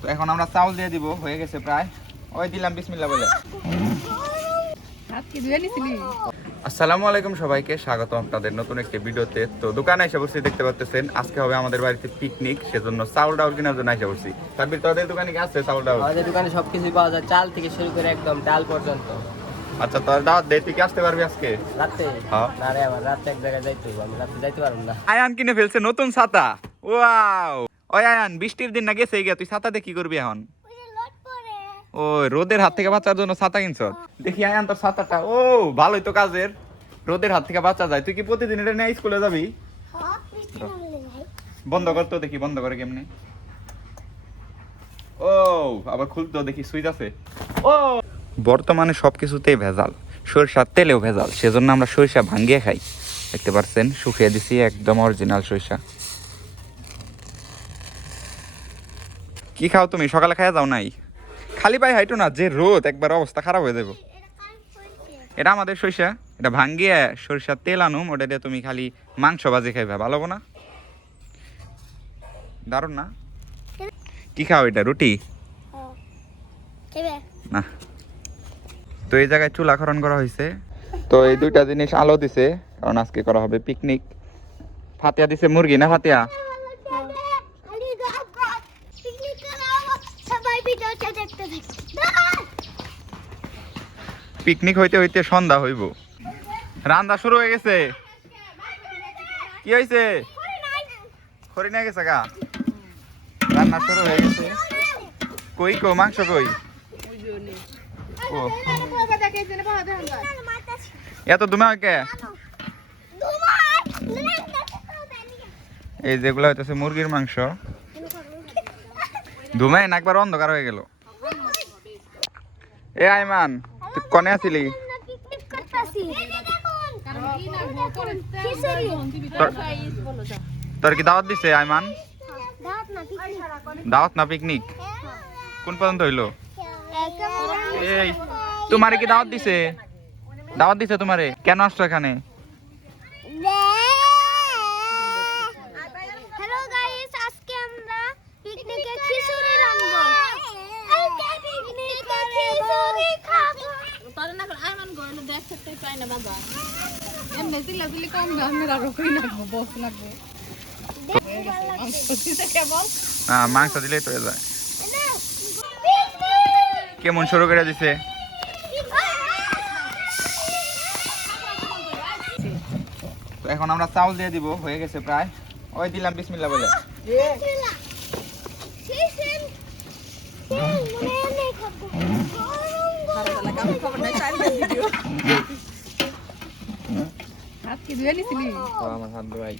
তো এখন আমরা চাউল দিয়ে দিব, হয়ে গেছে প্রায়। ওই দিলাম বিসমিল্লাহ বলে। আসসালামু আলাইকুম সবাইকে, স্বাগত আপনাদের নতুন একটি ভিডিওতে। তো দোকানে এসে বসে দেখতে পাচ্ছেন আজকে হবে আমাদের বাড়িতে পিকনিক, সেজন্য চাউল ডাউল কেনার জন্য এসে বসছি। তারপর তোদের দোকানে কি আছে চাউল ডাউল? আমাদের দোকানে সবকিছু পাওয়া যায়, চাল থেকে শুরু করে একদম ডাল পর্যন্ত। আচ্ছা, তোর দাওয়াত দে, তুই কি আসতে পারবি আজকে রাতে? হ্যাঁ। না রে, আমার রাতে এক জায়গায় যাইতে হবে, আমি রাতে যাইতে পারবো না। আয়ান কিনে ফেলছে নতুন ছাতা। ওয়াও! ওই আয়ান, বৃষ্টির দিন না গেছে গিয়া, তুই ছাতা দিয়ে কি করবি এখন? ও রোদের হাত থেকে বাঁচার জন্য ছাতা কিনছ? দেখি আয়ান তোর ছাতাটা, ও ভালোই তো কাজের, রোদের হাত থেকে বাঁচা যায়। তুই কি প্রতিদিন এটা নিয়ে স্কুলে যাবি? বন্ধ কর তো দেখি, বন্ধ করে কেমনে? ও আবার খুলতো দেখি, সুইচ আছে। ও বর্তমানে সবকিছুতেই ভেজাল, সরিষার তেলেও ভেজাল, সেজন্য আমরা সরিষা ভাঙ্গিয়ে খাই। দেখতে পাচ্ছেন শুকিয়ে দিছি, একদম অরিজিনাল সরিষা। কি খাও তুমি? সকালে খাইয়া যাও নাই? খালি পায়ে হাইটো না, যে রোদ, একবার অবস্থা খারাপ হয়ে যাবো। এটা আমাদের সরিষা, এটা ভাঙ্গিয়ে সরিষার তেল আনুম, ওটা দিয়ে তুমি খালি মাংস ভাজি খাইবা, ভালো না? দারুণ না? কি খাও এটা? রুটি না। তো এই জায়গায় চুলাখরণ করা হয়েছে। তো এই দুইটা জিনিস আলো দিছে, কারণ আজকে করা হবে পিকনিক। ফাতিয়া দিছে মুরগি না ফাতিয়া? পিকনিক হইতে হইতে সন্ধ্যা হইব, রান্না শুরু হয়ে গেছে। কি হয়েছে? খড়ি নিয়ে গেছে গা, রান্না শুরু হয়ে গেছে। কই কো মাংস কই? ও এত ধুমা কে? এই যেগুলো হইতেছে মুরগির মাংস, ধুমায় না একবার অন্ধকার হয়ে গেল। এ আইমান, তুই কনে আছিলি? তোর কি দাওয়াত দিছে আইমান? দাওয়াত না পিকনিক? কোন পর্যন্ত হইলো? এই তোমারে কি দাওয়াত দিছে? দাওয়াত দিছে তোমারে? কেন আসছো এখানে? হ্যালো গাইস, আজকে আমরা পিকনিকে খিচুড়ি রান্নাবো। পিকনিকে খিচুড়ি খাবো। তোর না আইমান গয়না দেখতে পাই না বাবা। এমনি দিলা দিলি কম না, আমি আর কই না বস লাগবে। মাংস দিলেই তো যায়। কেমন শুরু করে দিছে? তো এখন আমরা চাউল দিয়ে দিব, হয়ে গেছে প্রায়। ওই দিলাম বিসমিল্লাহ বলে। হাত কি ধুয়ে নিছিলি? আমার হাত ধোয়াই।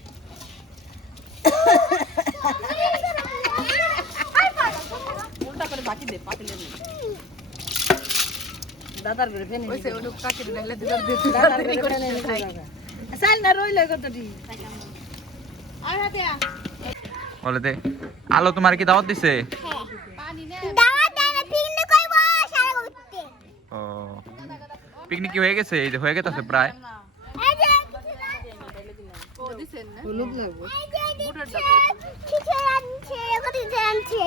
উল্টা করে বাকি দে, পাতিলে নে। দাদার ঘরে ফেনে ওইছে ওটা কাকে দিলে দিদার দে, দাদার ঘরে করে নে। চাল না রইল কতটি। আর হাতে আ বলে দে। আলো তোমার কি দাওয়াত দিছে? পানি নে। দাওয়াত দেয় না, পিকনিক করব সারা ঘুরতে। ও পিকনিক কি হয়ে গেছে? এই যে হয়ে গেছে প্রায়। এই যে ও দিছেন না? হলুদ লাগবে। খিচুড়ি আনছে, খিচুড়ি আনছে।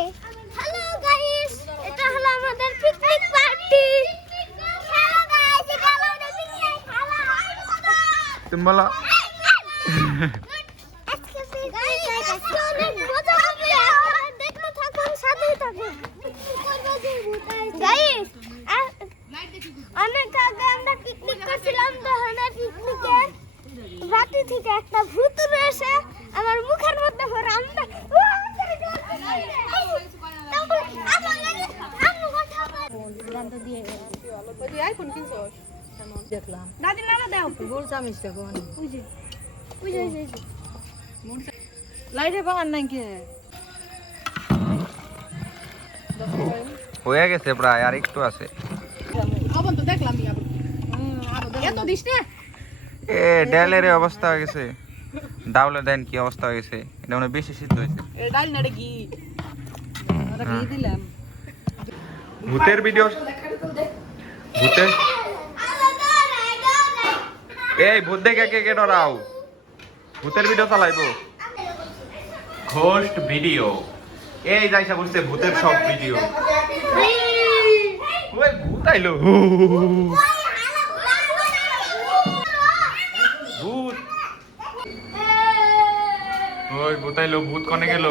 হ্যালো গাইস, এটা হলো আমাদের পিকনিক পার্টি। হ্যালো গাইস, এটা হলো আমাদের পিকনিক। হ্যালো তুমি বলো। আজকে পিকনিক অনেক মজা হবে, দেখতে থাকুন, সাথেই থাকুন গাইস। অনেক আগে আমরা পিকনিক করছিলাম, তখন পিকনিকে রাতে থেকে একটা ভূত রয়েছে আমার মুখের মধ্যে ভরে। আমরা আইফোন কিনছস? দেখলাম দাদি না দাও গোল চামিচটা কোন ওই যে লাইটে বাগান নাই কে? হয়ে গেছে প্রায়, আর একটু আছে। আবার তো দেখলাম এত দিস না। এ ডালের অবস্থা হয়ে গেছে, ডাউলে দেন কি অবস্থা হয়ে গেছে, এটা মনে হয় বেশি সিদ্ধ হয়েছে। ডাল না কি ওটা কি দিলাম? ভূতের ভিডিও, ভূতের এই ভূত দেখে কে কে ডরাও? ভূতের ভিডিও চালাইবো। Host video. এই যাইসা বলছে ভূতের সব ভিডিও। ওই ভূত আইলো। ভূত ওই ভূত আইলো, ভূত কনে গেল?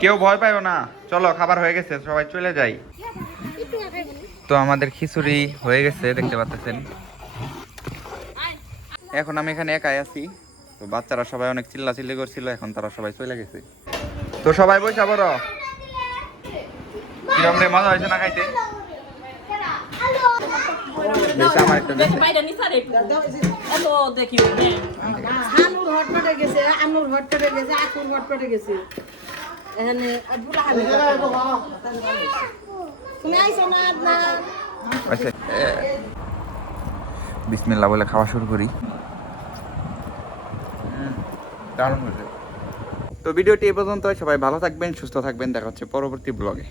কেউ ভয় পাইও না, চলো খাবার হয়ে গেছে, সবাই চলে যাই। তো আমাদের খিচুড়ি হয়ে গেছে দেখতে পাচ্ছেন। এখন আমি এখানে একাই আছি, তো বাচ্চারা সবাই অনেক চিল্লাচিল্লি করছিল, এখন তারা সবাই চলে গেছে। তো সবাই বসে আবার কিরম রে, মজা হয়েছে না খাইতে? বেশ, আমার একটা দেশ। হানুর হটপটে গেছে, আমুর হটপটে গেছে, আকুর হটপটে গেছে। এখানে বুলা হানি তুমি আইছো না না। আচ্ছা, বিসমিল্লাহ বলে খাওয়া শুরু করি। দারুণ হয়েছে। তো ভিডিওটি এ পর্যন্ত, সবাই ভালো থাকবেন, সুস্থ থাকবেন, দেখা হচ্ছে পরবর্তী ব্লগে।